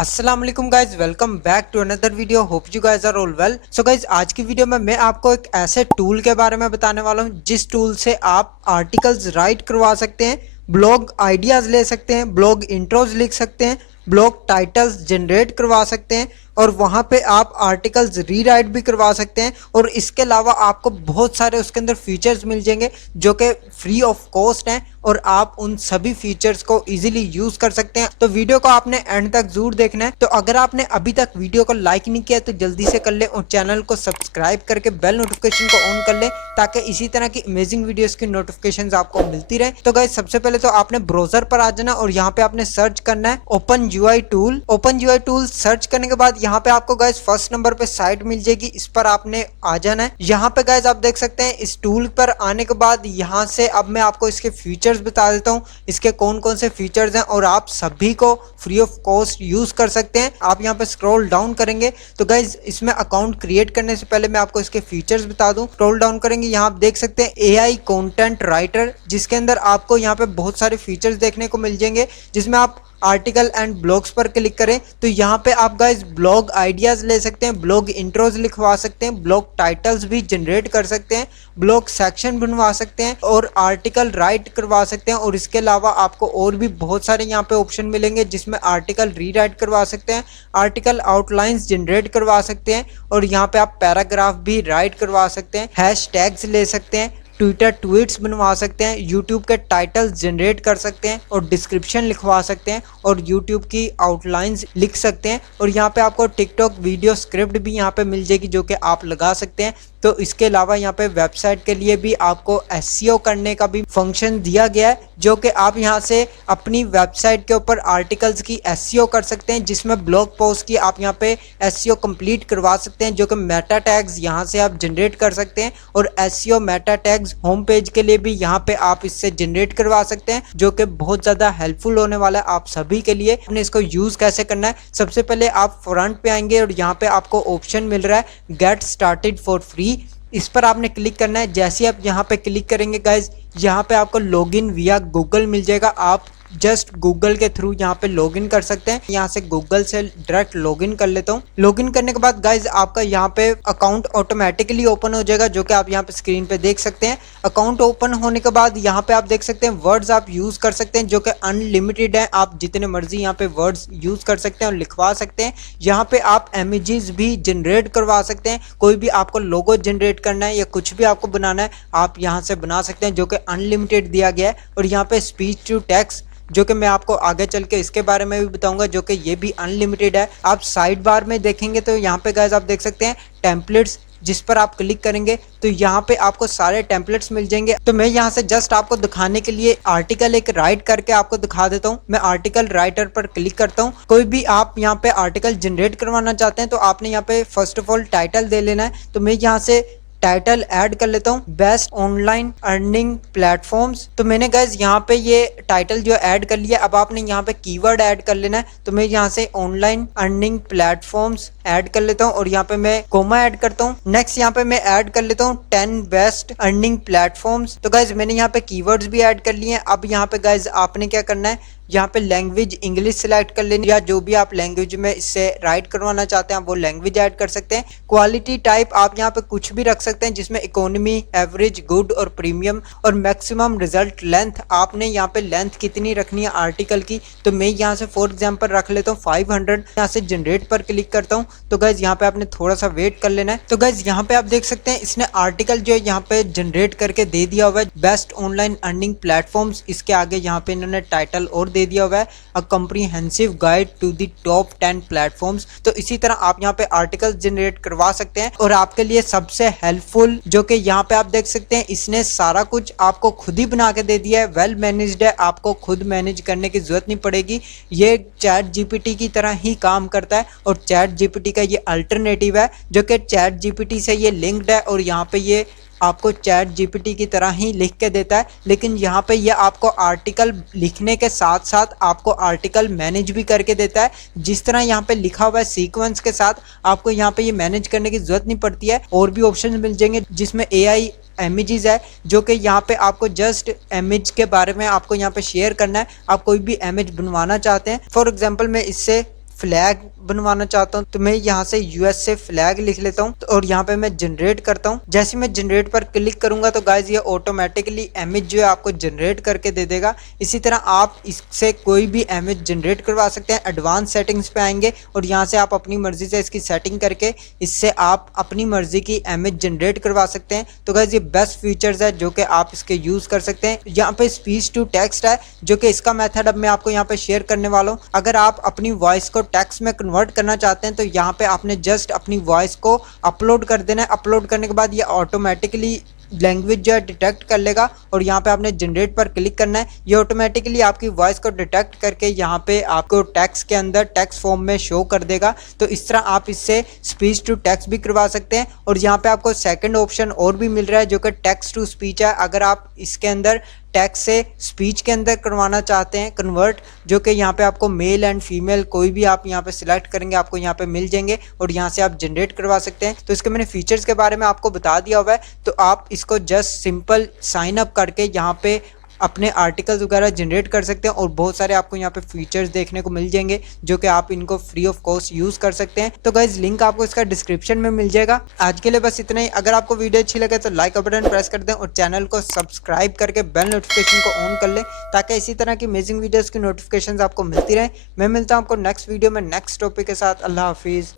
अस्सलाम वालेकुम guys, welcome back to another video. Hope you guys are all well. So guys, आज की video में मैं आपको एक ऐसे टूल के बारे में बताने वाला हूं जिस टूल से आप आर्टिकल्स राइट करवा सकते हैं, ब्लॉग आइडियाज ले सकते हैं, ब्लॉग इंट्रोज लिख सकते हैं, ब्लॉग टाइटल्स जनरेट करवा सकते हैं और वहां पे आप आर्टिकल्स रीराइट भी करवा सकते हैं। और इसके अलावा आपको बहुत सारे उसके अंदर फीचर्स मिल जाएंगे जो कि फ्री ऑफ कॉस्ट हैं और आप उन सभी फीचर्स को इजीली यूज कर सकते हैं। तो वीडियो को आपने एंड तक जरूर देखना है। तो अगर आपने अभी तक वीडियो को लाइक नहीं किया तो जल्दी से कर ले और चैनल को सब्सक्राइब करके बेल नोटिफिकेशन को ऑन कर ले ताकि इसी तरह की अमेजिंग वीडियोस की नोटिफिकेशंस आपको मिलती रहे। तो गाइस, सबसे पहले तो आपने ब्राउजर पर आ जाना और यहाँ पे आपने सर्च करना है open UI tool. Open UI tool search करने के बाद यहाँ पे आपको गाइस फर्स्ट नंबर पे साइट मिल जाएगी, इस पर आपने आ जाना है। यहाँ पे गाइस आप देख सकते हैं इस टूल पर आने के बाद यहाँ से अब मैं आपको इसके फीचर्स बता देता हूँ, इसके कौन कौन से फीचर्स हैं और आप सभी को फ्री ऑफ कॉस्ट यूज कर सकते हैं। आप यहाँ पे स्क्रॉल डाउन करेंगे तो गाइज इसमें अकाउंट क्रिएट करने से पहले मैं आपको इसके फीचर्स बता दूं। स्क्रॉल डाउन करेंगे, यहाँ आप देख सकते हैं एआई कंटेंट राइटर, जिसके अंदर आपको यहाँ पे बहुत सारे फीचर्स देखने को मिल जाएंगे। जिसमें आप आर्टिकल एंड ब्लॉग्स पर क्लिक करें तो यहाँ पे आप गाइज ब्लॉग आइडियाज ले सकते हैं, ब्लॉग इंट्रोज लिखवा सकते हैं, ब्लॉग टाइटल्स भी जनरेट कर सकते हैं, ब्लॉग सेक्शन बनवा सकते हैं और आर्टिकल राइट करवा सकते हैं। और इसके अलावा आपको और भी बहुत सारे यहाँ पे ऑप्शन मिलेंगे जिसमें आर्टिकल रीराइट करवा सकते हैं, आर्टिकल आउटलाइंस जनरेट करवा सकते हैं और यहाँ पे आप पैराग्राफ भी राइट करवा सकते हैं, हैशटैग्स ले सकते हैं, ट्विटर ट्वीट्स बनवा सकते हैं, यूट्यूब के टाइटल्स जनरेट कर सकते हैं और डिस्क्रिप्शन लिखवा सकते हैं और यूट्यूब की आउटलाइंस लिख सकते हैं। और यहाँ पे आपको टिकटॉक वीडियो स्क्रिप्ट भी यहाँ पे मिल जाएगी जो कि आप लगा सकते हैं। तो इसके अलावा यहाँ पे वेबसाइट के लिए भी आपको एसईओ करने का भी फंक्शन दिया गया है जो कि आप यहाँ से अपनी वेबसाइट के ऊपर आर्टिकल्स की एसईओ कर सकते हैं, जिसमें ब्लॉग पोस्ट की आप यहाँ पे एसईओ कंप्लीट करवा सकते हैं जो कि मेटा टैग्स यहाँ से आप जनरेट कर सकते हैं। और SEO Meta tags home page के लिए भी यहाँ पे आप इससे जनरेट करवा सकते हैं जो कि बहुत ज़्यादा हेल्पफुल होने वाला है आप सभी के लिए। आपने इसको यूज़ कैसे करना है, सबसे पहले आप फ्रंट पे आएंगे और यहाँ पे आपको ऑप्शन मिल रहा है गेट स्टार्टेड फॉर फ्री, इस पर आपने क्लिक करना है। जैसे आप यहाँ पे क्लिक करेंगे गाइज, यहाँ पे आपको लॉगिन विया गूगल मिल जाएगा। आप जस्ट गूगल के थ्रू यहाँ पे लॉगिन कर सकते हैं। यहाँ से गूगल से डायरेक्ट लॉगिन कर लेता हूँ। लॉगिन करने के बाद गाइज आपका यहाँ पे अकाउंट ऑटोमेटिकली ओपन हो जाएगा जो कि आप यहाँ पे स्क्रीन पे देख सकते हैं। अकाउंट ओपन होने के बाद यहाँ पे आप देख सकते हैं वर्ड्स आप यूज कर सकते हैं जो कि अनलिमिटेड है। आप जितने मर्जी यहाँ पे वर्ड्स यूज कर सकते हैं और लिखवा सकते हैं। यहाँ पे आप इमेजेस भी जनरेट करवा सकते हैं, कोई भी आपको लोगो जनरेट करना है या कुछ भी आपको बनाना है आप यहाँ से बना सकते हैं जो कि अनलिमिटेड दिया गया है। और यहाँ पे स्पीच टू टेक्स्ट जो कि मैं आपको आगे चल के इसके बारे में भी बताऊंगा जो कि ये भी अनलिमिटेड है। आप साइड बार में देखेंगे तो यहाँ पे गाइस आप देख सकते हैं टेम्पलेट्स, जिस पर आप क्लिक करेंगे तो यहाँ पे आपको सारे टेम्पलेट्स मिल जाएंगे। तो मैं यहाँ से जस्ट आपको दिखाने के लिए आर्टिकल एक राइट करके आपको दिखा देता हूँ। मैं आर्टिकल राइटर पर क्लिक करता हूँ। कोई भी आप यहाँ पे आर्टिकल जनरेट करवाना चाहते हैं तो आपने यहाँ पे फर्स्ट ऑफ ऑल टाइटल दे लेना है। तो मैं यहाँ से टाइटल ऐड कर लेता हूँ बेस्ट ऑनलाइन अर्निंग प्लेटफॉर्म्स। तो मैंने गाइस यहाँ पे ये टाइटल जो ऐड कर लिया। अब आपने यहाँ पे कीवर्ड ऐड कर लेना है। तो मैं यहाँ से ऑनलाइन अर्निंग प्लेटफॉर्म्स ऐड कर लेता हूँ और यहाँ पे मैं कोमा ऐड करता हूँ। नेक्स्ट यहाँ पे मैं ऐड कर लेता हूँ 10 बेस्ट अर्निंग प्लेटफॉर्म्स। तो गाइज मैंने यहाँ पे कीवर्ड्स भी ऐड कर लिए हैं। अब यहाँ पे गाइज आपने क्या करना है, यहाँ पे लैंग्वेज इंग्लिश सिलेक्ट कर लेनी, या जो भी आप लैंग्वेज में इससे राइट करवाना चाहते हैं वो लैंग्वेज ऐड कर सकते हैं। क्वालिटी टाइप आप यहाँ पे कुछ भी रख सकते हैं जिसमें इकोनॉमी, एवरेज, गुड और प्रीमियम। और मैक्सिमम रिजल्ट लेंथ आपने यहाँ पे लेंथ कितनी रखनी है आर्टिकल की, तो मैं यहाँ से फॉर एग्जाम्पल रख लेता हूँ 500। यहाँ से जनरेट पर क्लिक करता हूँ। तो गाइज यहाँ पे आपने थोड़ा सा वेट कर लेना है। तो गाइज यहाँ पे आप देख सकते हैं इसने आर्टिकल जो है यहाँ पे जनरेट करके दे दिया हुआ है बेस्ट ऑनलाइन अर्निंग प्लेटफॉर्म्स। इसके आगे यहाँ पे इन्होंने टाइटल और दे दिया हुआ है a comprehensive guide to the top 10 platforms. तो इसी तरह आप यहाँ पे आर्टिकल जनरेट करवा सकते हैं। और आपके लिए सबसे हेल्पफुल जो कि यहाँ पे आप देख सकते हैं इसने सारा कुछ आपको खुद ही बना के दे दिया है, वेल मैनेज्ड है, आपको खुद मैनेज करने की जरूरत नहीं पड़ेगी। ये चैट जीपीटी की तरह ही काम करता है और चैट जीपीटी का ये अल्टरनेटिव है जो कि चैट जीपीटी से ये लिंक्ड है और यहाँ पे ये आपको चैट जीपीटी की तरह ही लिख के देता है। लेकिन यहाँ पे ये आपको आर्टिकल लिखने के साथ साथ आपको आर्टिकल मैनेज भी करके देता है। जिस तरह यहाँ पे लिखा हुआ है सीक्वेंस के साथ, आपको यहाँ पे ये मैनेज करने की जरूरत नहीं पड़ती है। और भी ऑप्शन मिल जाएंगे जिसमें एआई इमेजेस है जो कि यहाँ पे आपको जस्ट इमेज के बारे में आपको यहाँ पे शेयर करना है। आप कोई भी इमेज बनवाना चाहते हैं, फॉर एग्जांपल मैं इससे फ्लैग बनवाना चाहता हूँ तो मैं यहाँ से यूएस से फ्लैग लिख लेता हूँ और यहाँ पे मैं जनरेट करता हूँ। जैसे मैं जनरेट पर क्लिक करूंगा तो गाइज ये ऑटोमेटिकली इमेज जो है आपको जनरेट करके दे देगा। इसी तरह आप इससे कोई भी इमेज जनरेट करवा सकते हैं। एडवांस सेटिंग्स पे आएंगे और यहाँ से आप अपनी मर्जी से इसकी सेटिंग करके इससे आप अपनी मर्जी की इमेज जनरेट करवा सकते हैं। तो गाइज ये बेस्ट फीचर्स है जो कि आप इसके यूज कर सकते हैं। यहाँ पे स्पीच टू टेक्स्ट है जो कि इसका मेथड अब मैं आपको यहाँ पे शेयर करने वाला हूँ। अगर आप अपनी वॉइस को टेक्स्ट में कन्वर्ट करना चाहते हैं तो यहाँ पे आपने जस्ट अपनी वॉइस को अपलोड कर देना है। अपलोड करने के बाद ये ऑटोमेटिकली लैंग्वेज जो है डिटेक्ट कर लेगा और यहाँ पे आपने जनरेट पर क्लिक करना है। ये ऑटोमेटिकली आपकी वॉइस को डिटेक्ट करके यहाँ पे आपको टेक्स्ट के अंदर टेक्स्ट फॉर्म में शो कर देगा। तो इस तरह आप इससे स्पीच टू टेक्स्ट भी करवा सकते हैं। और यहाँ पे आपको सेकंड ऑप्शन और भी मिल रहा है जो कि टेक्स्ट टू स्पीच है। अगर आप इसके अंदर टेक्स्ट से स्पीच के अंदर करवाना चाहते हैं कन्वर्ट, जो कि यहाँ पे आपको मेल एंड फीमेल कोई भी आप यहाँ पे सिलेक्ट करेंगे आपको यहाँ पे मिल जाएंगे और यहाँ से आप जनरेट करवा सकते हैं। तो इसके मैंने फीचर्स के बारे में आपको बता दिया हुआ है। तो आप इसको जस्ट सिंपल साइन अप करके यहाँ पे अपने आर्टिकल्स वगैरह जनरेट कर सकते हैं और बहुत सारे आपको यहाँ पे फीचर्स देखने को मिल जाएंगे जो कि आप इनको फ्री ऑफ कॉस्ट यूज कर सकते हैं। तो गाइज लिंक आपको इसका डिस्क्रिप्शन में मिल जाएगा। आज के लिए बस इतना ही। अगर आपको वीडियो अच्छी लगे तो लाइक का बटन प्रेस कर दें और चैनल को सब्सक्राइब करके बेल नोटिफिकेशन को ऑन कर लें ताकि इसी तरह की अमेजिंग वीडियोस की नोटिफिकेशन आपको मिलती रहे। मैं मिलता हूँ आपको नेक्स्ट वीडियो में नेक्स्ट टॉपिक के साथ। अल्लाह हाफिज़।